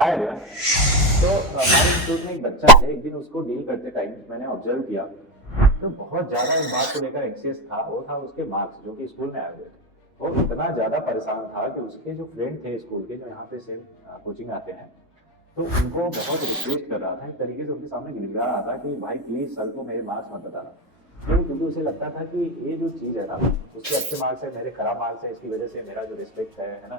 Hi everyone. तो हमारे institute में एक बच्चा है, एक दिन उसको डील करते टाइम मैंने ऑब्जर्व किया तो बहुत ज्यादा इस बात को लेकर एंग्जियस था। वो था उसके मार्क्स जो कि स्कूल में आए हुए थे। वो इतना ज्यादा परेशान था कि उसके जो फ्रेंड थे स्कूल के, जो यहाँ पे सेम कोचिंग आते हैं, तो उनको बहुत रिक्वेस्ट कर रहा था, एक तरीके से उनके सामने गिड़गिड़ा रहा था कि भाई प्लीज सर को मेरे मार्क्स मत बताना। क्यों? क्योंकि उसे लगता था कि ये जो चीज है ना, उसके अच्छे मार्क्स है, मेरे खराब मार्क्स है, इसकी वजह से मेरा जो रिस्पेक्ट है ना,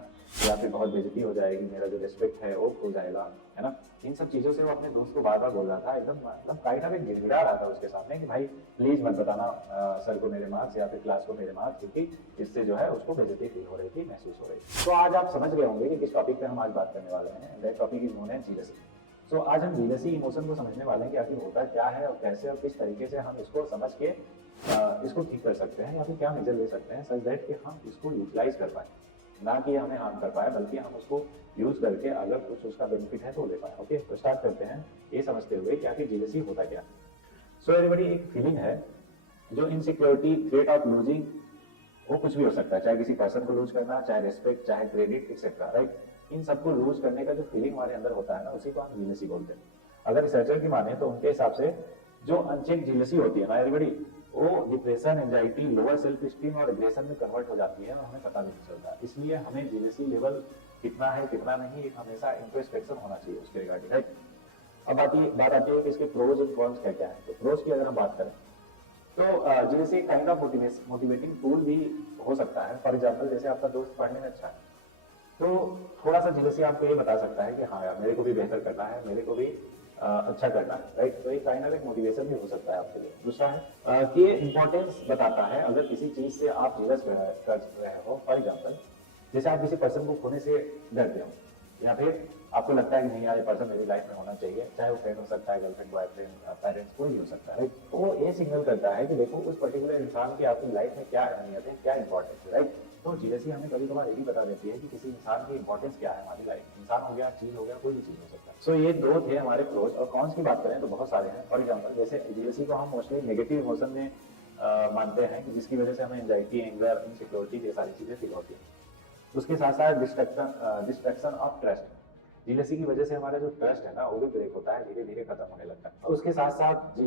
या फिर बहुत बेइज्जती हो जाएगी, मेरा जो रिस्पेक्ट है वो खो जाएगा, है ना। इन सब चीजों से वो अपने दोस्त को बार बार बोल रहा था, एकदम मतलब काइंड ऑफ गिड़गिड़ा रहा था उसके सामने कि भाई प्लीज मत बताना सर को मेरे मार्क्स या फिर क्लास को मेरे मार्क्स, क्योंकि इससे जो है उसको बेइज्जती फील हो रही थी, महसूस हो रही थी। तो आज आप समझ गए होंगे कि किस टॉपिक पे हम आज बात करने वाले हैं। That topic is known as jealousy. So आज हम जीलसी इमोशन को समझने वाले हैं कि आखिर होता क्या है और कैसे और किस तरीके से हम इसको समझ के इसको ठीक कर सकते हैं, या फिर क्या मेजर ले सकते हैं सच दैट कि हम इसको यूटिलाइज कर पाए, ना कि हमें हार्म कर पाए, बल्कि हम उसको यूज करके अगर कुछ उसका बेनिफिट है तो ले पाए। ओके, तो स्टार्ट करते हैं ये समझते हुए कि आखिर जीलसी होता क्या है। सो एवरीबॉडी, एक फीलिंग है जो इनसिक्योरिटी, थ्रेट ऑफ लूजिंग, वो कुछ भी हो सकता है, चाहे किसी पर्सन को लूज करना, चाहे रिस्पेक्ट, चाहे क्रेडिट एक्सेट्रा, राइट। इन सबको लूज करने का जो फीलिंग हमारे अंदर होता है ना, उसी को हम जीलसी बोलते हैं। अगर रिसर्चर की माने तो उनके हिसाब से जो अनचेक जीलसी होती है ना एवरीबॉडी, वो depression, anxiety, lower self esteem और एग्रेशन में कन्वर्ट हो जाती है और हमें पता नहीं चलता। इसलिए हमें जीलसी लेवल कितना है कितना नहीं, हमेशा इंट्रोस्पेक्शन होना चाहिए उसके रिगार्डिंग, राइट। अब बात आती है कि इसके प्रोज एंड कॉन्स क्या क्या है। तो प्रोज की अगर हम बात करें तो जीलसी काइंड ऑफ मोटिवेटिंग टूल भी हो सकता है। फॉर एग्जाम्पल, जैसे आपका दोस्त पढ़ने में अच्छा है, तो थोड़ा सा जीलसी आपको ये बता सकता है कि हाँ यार, मेरे को भी बेहतर करना है, मेरे को भी अच्छा करना है, राइट। तो ये काइंड ऑफ एक मोटिवेशन भी हो सकता है आपके लिए। दूसरा है कि ये इंपॉर्टेंस बताता है। अगर किसी चीज से आप जीलस कर रहे हो, फॉर एग्जाम्पल जैसे आप किसी पर्सन को खोने से डरते हो, या फिर आपको लगता है कि नहीं यार, ये पर्सन मेरी लाइफ में होना चाहिए, चाहे वो फ्रेंड हो सकता है, गर्लफ्रेंड, बॉयफ्रेंड, पेरेंट्स, कोई भी हो सकता है, राइट। तो वो ये सिग्नल करता है कि देखो उस पर्टिकुलर इंसान की आपकी लाइफ में क्या अहमियत है, क्या इंपॉर्टेंस है, राइट। तो जीलसी हमें कभी कभार ये भी बता देती है कि किसी इंसान की इंपॉर्टेंस क्या है हमारी लाइफ में। इंसान हो गया, चीज हो गया, कोई भी चीज हो सकता है। सो ये दो थे हमारे प्रोज। और कॉन्स की बात करें तो बहुत सारे हैं। फॉर एग्जाम्पल, जैसे जीलसी को हम मोस्टली नेगेटिव इमोशन में मानते हैं कि जिसकी वजह से हमें एंजाइटी, एंगर, इनसिक्योरिटी, ये सारी चीजें फील होती है। उसके साथ साथ डिस्ट्रक्शन ऑफ ट्रस्ट। जीलसी की वजह से हमारा जो ट्रस्ट है ना, वो भी ब्रेक होता है, धीरे धीरे खत्म होने लगता है। और उसके साथ साथ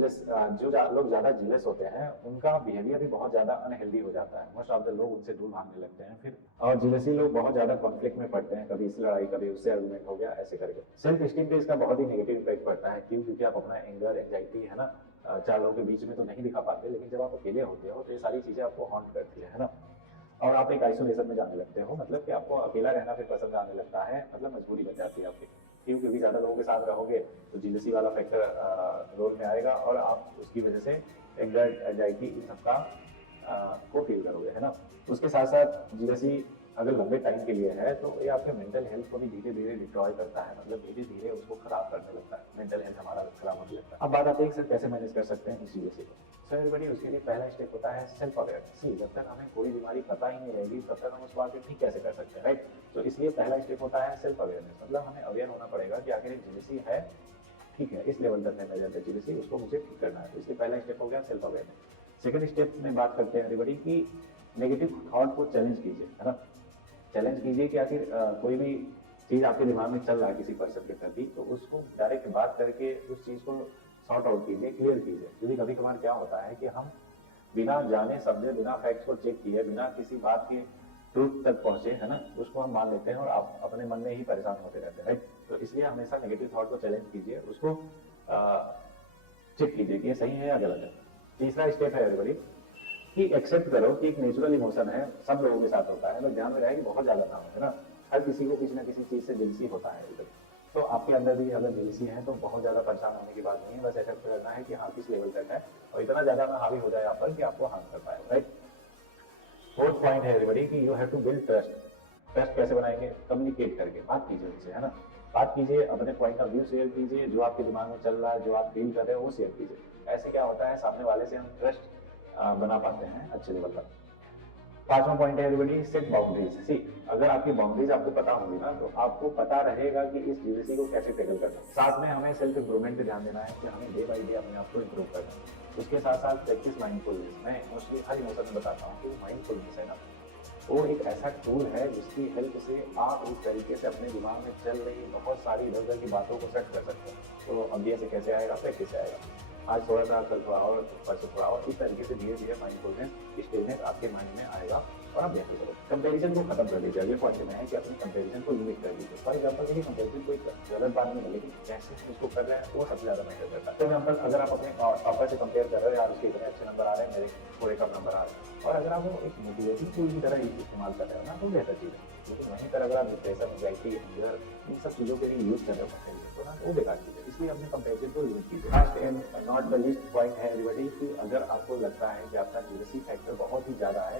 लोग ज्यादा जीलस होते हैं, उनका बिहेवियर भी बहुत ज्यादा अनहेल्दी हो जाता है। मोस्ट ऑफ द लोग उनसे दूर भागने लगते हैं फिर। और जीलसी लोग बहुत ज्यादा कॉन्फ्लिक्ट में पड़ते हैं, कभी इससे लड़ाई, कभी उससे आर्गुमेंट हो गया, ऐसे करके। सेल्फ स्टीम पे इसका बहुत ही नेगेटिव इम्पैक्ट पड़ता है। क्यों? क्योंकि आप अपना एंगर, एंजाइटी, है ना, चार लोगों के बीच में तो नहीं दिखा पाते, लेकिन जब आप अकेले होते हो तो ये सारी चीजें आपको हॉन्ट करती है ना। और आप एक आइसोलेशन में जाने लगते हो, मतलब कि आपको अकेला रहना फिर पसंद आने लगता है, मतलब मजबूरी बन जाती है आपकी। क्यों? क्योंकि ज्यादा लोगों के साथ रहोगे तो जीलसी वाला फैक्टर रोल में आएगा और आप उसकी वजह से एंगर, एंजाइटी, इन सबका को फील करोगे, है ना। उसके साथ साथ जीलसी अगर लंबे टाइम के लिए है तो ये आपके मेंटल हेल्थ को भी धीरे धीरे डिस्ट्रॉय करता है, मतलब धीरे धीरे उसको खराब करने लगता है, मेंटल हेल्थ हमारा खराब होने लगता है। अब बात आती है सर कैसे मैनेज कर सकते हैं इस जीलसी को। सो एवरीबॉडी, उसके लिए पहला स्टेप होता है सेल्फ अवेयरनेस। जब तक हमें कोई बीमारी पता ही नहीं रहेगी तब तक हम उस बात को ठीक कैसे कर सकते हैं, राइट। तो इसलिए पहला स्टेप होता है सेल्फ अवेयरनेस। मतलब हमें अवेयर होना पड़ेगा कि आखिर जीलसी है, ठीक है, इस लेवल तक मेजर है जीलसी, उसको मुझे ठीक करना है। तो इसलिए पहला स्टेप हो गया सेल्फ अवेयरनेस। सेकंड स्टेप में बात करते हैं एवरीबॉडी की नेगेटिव थॉट को चैलेंज कीजिए, है ना। चैलेंज कीजिए कि आखिर कोई भी चीज आपके दिमाग में चल रहा है किसी पर्सन के प्रति, तो उसको डायरेक्ट बात करके उस चीज को सॉर्ट आउट कीजिए, क्लियर कीजिए। क्योंकि कभी कभार क्या होता है कि हम बिना जाने समझे, बिना फैक्ट्स को चेक किए, बिना किसी बात के ट्रूथ तक पहुंचे, है ना, उसको हम मान लेते हैं और आप अपने मन में ही परेशान होते रहते हैं, राइट। तो इसलिए हमेशा नेगेटिव थॉट को चैलेंज कीजिए, उसको चेक कीजिए कि ये सही है या गलत है। तीसरा स्टेप है एवरीबॉडी कि एक्सेप्ट करो कि एक नेचुरल इमोशन है, सब लोगों के साथ होता है, बस ध्यान में रहे कि बहुत ज्यादा ना हो, है ना। हर किसी को किसी ना किसी चीज से जेलसी होता है अभी तक। तो आपके अंदर भी अगर जेलसी है तो बहुत ज्यादा परेशान होने की बात नहीं है, बस एक्सेप्ट करना है कि हाँ किस लेवल तक है, और इतना ज्यादा ना हावी हो जाए आप पर कि आपको हार्म कर पाए, राइट। फोर्थ पॉइंट है एवरीबॉडी कि you have to build trust. Trust कैसे बनाएंगे? कम्युनिकेट करके, बात कीजिए उनसे, है ना। बात कीजिए, अपने पॉइंट ऑफ व्यू शेयर कीजिए, जो आपके दिमाग में चल रहा है, जो आप फील कर रहे हो वो शेयर कीजिए। ऐसे क्या होता है, सामने वाले से हम ट्रस्ट बना पाते हैं अच्छे लेवल पर। पांचवा पॉइंट है एवरीबॉडी सेट बाउंड्रीज। सी, अगर आपकी बाउंड्रीज आपको पता होंगी ना, तो आपको पता रहेगा कि इस जीलसी को कैसे टैकल करना है। साथ में हमें सेल्फ इंप्रूवमेंट पे ध्यान देना है कि हमें डे बाय डे अपने आप को इंप्रूव करना है। उसके साथ साथ प्रैक्टिस माइंडफुलनेस। मैं मोस्टली हर इमोशन में बताता हूँ कि माइंडफुलनेस है ना, वो एक ऐसा टूल है जिसकी हेल्प से आप इस तरीके से अपने दिमाग में चल रही बहुत सारी इधर उधर की बातों को सेट कर सकते हैं। तो अब ये से कैसे आएगा, प्रैक्टिस से आएगा। आज थोड़ा सा, कल थोड़ा और, परसों थोड़ा और, इस तरीके से धीरे धीरे माइंडफुलनेस, स्टिलनेस आपके माइंड में आएगा और आप बेहतर करो। कंपैरिजन को खत्म कर दीजिए। अगले पॉइंट में है कि अपने कंपैरिजन को लिमिट कर दीजिए। फॉर एग्जांपल देखिए, कंपैरिजन कोई गलत बात नहीं है, लेकिन कैसे हम उसको कर रहे हैं वो सबसे ज्यादा मैटर करता है। फॉर एग्जांपल अगर आप अपने टॉपर से कंपेयर कर रहे हो, यार उसके इतने अच्छे नंबर आ रहे हैं, मेरे थोड़े कम नंबर आ रहे हैं, और अगर आप वो एक मोटिवेटिंग टूल की तरह इस्तेमाल कर रहे हो ना, तो बेहतर चीज़ है। लेकिन वहीं पर अगर आप डिप्रेशन, एंग्जाइटी, एंगर, इन सब चीज़ों के लिए यूज कर रहे हो कंपेरिजन को ना, तो वो बेकार चीज़ है। इसलिए अपने कंपेरिजन को लिमिट कीजिए। Last and not the least point है एवरीबॉडी, कि अगर आपको लगता है कि आपका जेलसी फैक्टर बहुत ही ज़्यादा है